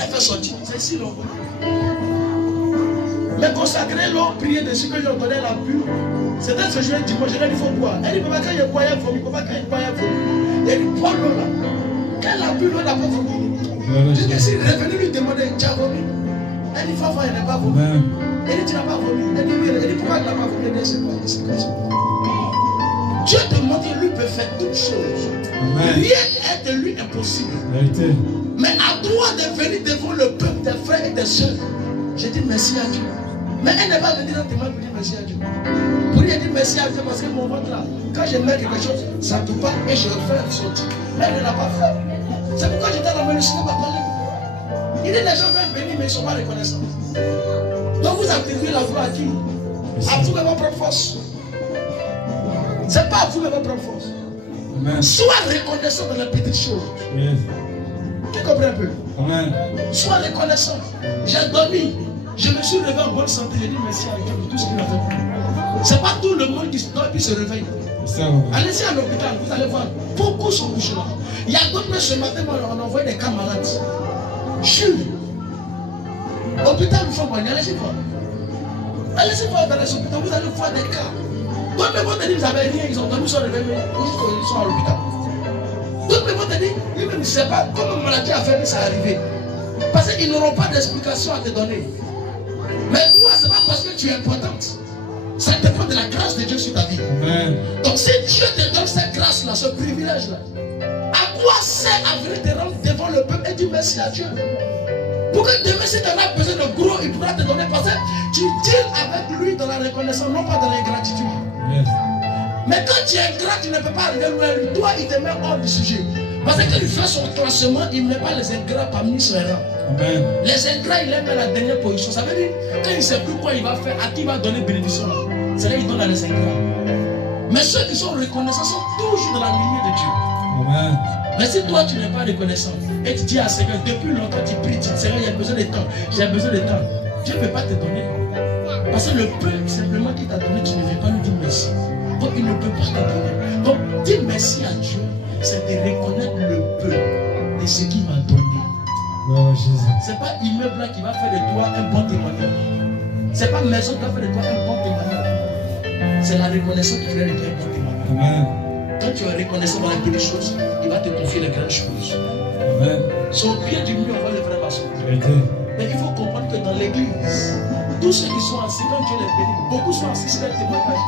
Elle fait sortir. C'est si long. Mais consacrer l'eau, prier dessus, que je donnais la bulle. C'était ce jour dimanche, je lui ai dit, il faut boire. Elle dit, papa, quand il boit, il faut vomir. Papa, quand il boit, il faut vomir. Elle dit, bois l'eau là. Quand la bulle, elle n'a pas vomi. Je dis, si il est revenu lui demander, tu as vomi. Elle dit, Fafa, il n'a pas vomi. Elle dit, tu n'as pas vomi. Elle dit, oui. Elle dit, pourquoi il n'a pas vomi? Elle dit, c'est quoi? C'est quoi? Dieu te montre qu'il lui peut faire toutes choses. Rien n'est de lui impossible. Mais à toi de venir devant le peuple, tes frères et tes soeurs, je dis merci à Dieu. Mais elle n'est pas venue dans tes mains pour dire merci à Dieu. Pour lui dire merci à Dieu parce que mon ventre là, quand je mets quelque chose, ça ne touche pas et je refais sortir. Elle ne l'a pas fait. C'est pourquoi j'étais dans le Seigneur m'a parlé. Il dit les gens veulent bénir mais ils ne sont pas reconnaissants. Donc vous attribuez la gloire à qui? À vous de votre propre force. Ce n'est pas à vous de votre propre force. Amen. Sois reconnaissant dans les petites choses. Yes. Tu comprends un peu? Amen. Sois reconnaissant. J'ai dormi. Je me suis levé en bonne santé. J'ai dit merci à Dieu pour tout ce qu'il a fait. Ce n'est pas tout le monde qui dort et se réveille. Allez-y à l'hôpital, vous allez voir. Beaucoup sont couchés là. Il y a d'autres, mais ce matin, on a envoyé des cas malades. Jules. Hôpital, il faut voir. Allez-y voir. Allez-y voir dans les hôpitaux, vous allez voir des cas. D'autres vont te dire, vous n'avez rien, ils ont dormi, ils sont réveillés, ils sont à l'hôpital. D'autres vont te dire, lui-même ne sait pas comment la maladie a fait que ça arrivé. Parce qu'ils n'auront pas d'explication à te donner. Mais toi, ce n'est pas parce que tu es importante. Ça dépend de la grâce de Dieu sur ta vie. Amen. Donc si Dieu te donne cette grâce-là, ce privilège-là, à quoi sert à venir te rendre devant le peuple et dire merci à Dieu? Pour que demain, si tu en as besoin de gros, il pourra te donner parce que tu deals avec lui dans la reconnaissance, non pas dans l'ingratitude. Yes. Mais quand tu es ingrat, tu ne peux pas arriver loin. Lui, toi, il te met hors du sujet. Parce que quand il fait son classement, il ne met pas les ingrats parmi ses rangs. Amen. Les ingrats, il les met à la dernière position. Ça veut dire, quand il ne sait plus quoi il va faire, à qui il va donner bénédiction, c'est là qu'il donne à les ingrats. Mais ceux qui sont reconnaissants sont toujours dans la lignée de Dieu. Amen. Mais si toi, tu n'es pas reconnaissant, et tu dis à Seigneur, depuis longtemps tu pries, tu dis Seigneur, j'ai besoin de temps, j'ai besoin de temps. Dieu ne peut pas te donner. Parce que le peu simplement qui t'a donné, tu ne veux pas lui dire merci. Donc il ne peut pas te donner. Donc dire merci à Dieu, c'est de reconnaître le peu de ce qu'il m'a donné. Oh, ce n'est pas immeuble qui va faire de toi un bon témoignage. Ce n'est pas maison qui va faire de toi un bon témoignage. C'est la reconnaissance qui fait de toi un bon témoignage. Amen. Quand tu es reconnaissant dans les petites choses, il va te confier les grandes choses. Amen. Sur le pied du mur, on va le faire maçon. Mais il faut comprendre que dans l'église, tous ceux qui sont assis, quand Dieu les bénit, beaucoup sont assis sur le témoignage.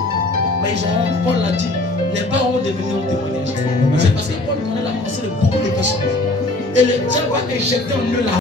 Mais ils ont, Paul l'a dit, les parents vont devenir un témoignage. C'est parce que Paul connaît la pensée de beaucoup de personnes. Et les gens vont injecter en eux la